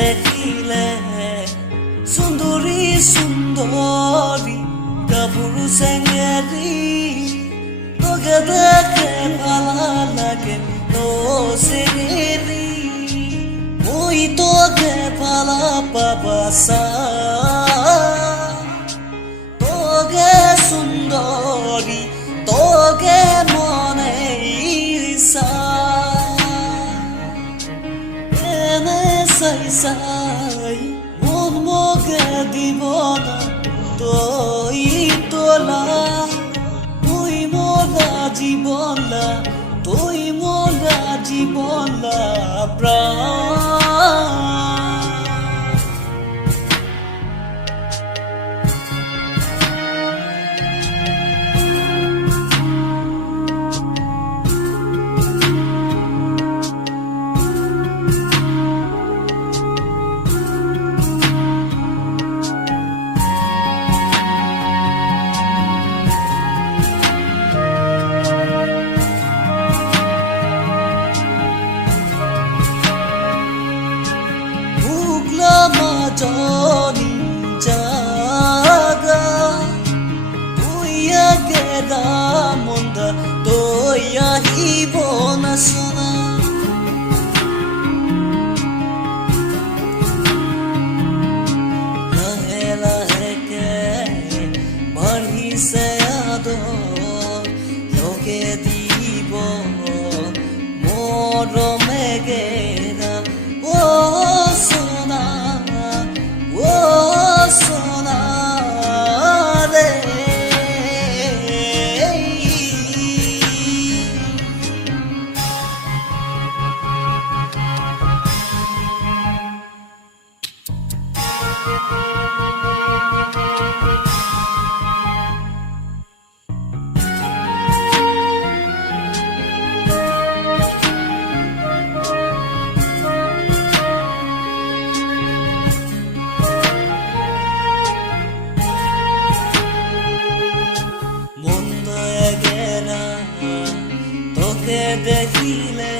দেখিলে সুন্দরী সুন্দরী গাভরু সেঙ্গেরি তোকে দেখে ভালো লাগে তো সেরি ওই তোকে ভালো পাবাসা তোকে সুন্দরী তোকে মনে ইসা এনে সাই সাই মন মোকে দিব না তুই তোলা তুই মোরা জীবনলা তুই মোরা জীবনলা প্রাণ Johnny jaga tuya geda munda toya hibona sana lahe lahe ke bari se ado loke dibo moro megeda oh sona দেখিলে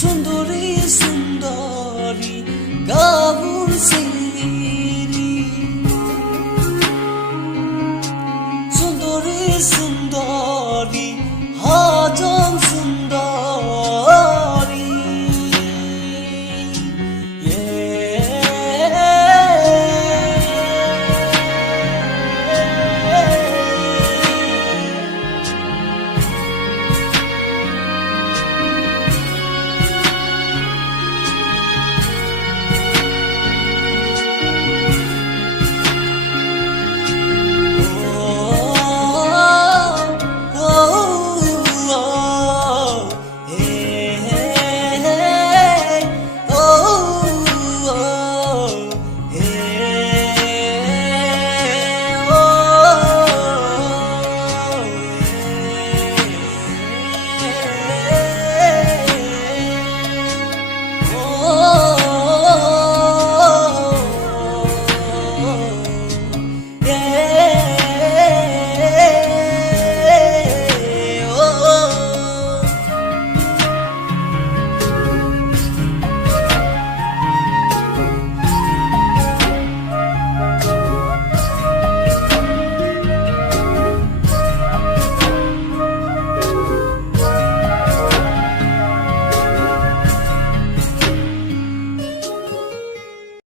সুন্দরী সুন্দরী গাভরু